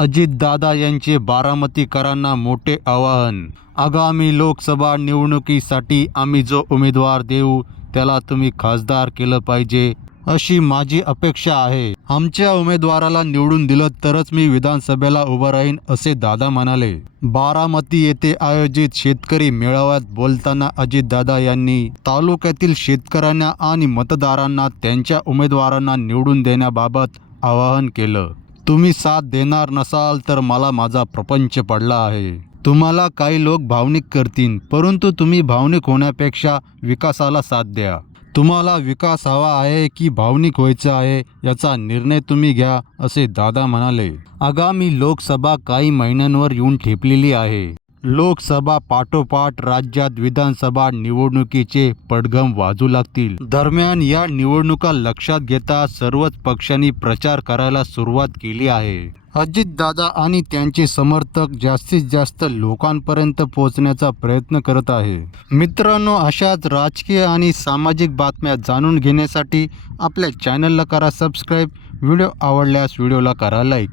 अजितदादा यांचे बारामतीकरांना मोठे आवाहन. आगामी लोकसभा निवडणुकीसाठी आम्ही जो उमेदवार देऊ त्याला तुम्ही खासदार केलं पाहिजे अशी माझी अपेक्षा आहे. आमच्या उमेदवाराला निवडून दिलं तरच मी विधानसभेला उभं राहीन असे दादा म्हणाले. बारामती येथे आयोजित शेतकरी मेळाव्यात बोलताना अजितदादा यांनी तालुक्यातील शेतकऱ्यांना आणि मतदारांना त्यांच्या उमेदवारांना निवडून देण्याबाबत आवाहन केलं. तुम्ही साथ देणार नसाल तर मला माझा प्रपंच पडला आहे. तुम्हाला काही लोक भावनिक करतील परंतु तुम्ही भावनिक होण्यापेक्षा विकासाला साथ द्या. तुम्हाला विकास हवा आहे की भावनिक व्हायचं आहे याचा निर्णय तुम्ही घ्या असे दादा म्हणाले. आगामी लोकसभा काही महिन्यांवर येऊन ठेपलेली आहे. लोकसभा पाठोपाठ राज्यात विधानसभा निवडणुकीचे पडघम वाजू लागतील. दरम्यान या निवडणुका लक्षात घेता सर्वच पक्षांनी प्रचार करायला सुरुवात केली आहे. अजितदादा आणि त्यांचे समर्थक जास्तीत जास्त लोकांपर्यंत पोहोचण्याचा प्रयत्न करत आहे. मित्रांनो अशाच राजकीय आणि सामाजिक बातम्या जाणून घेण्यासाठी आपल्या चॅनलला करा सबस्क्राईब व्हिडिओ आवडल्यास व्हिडिओला करा लाईक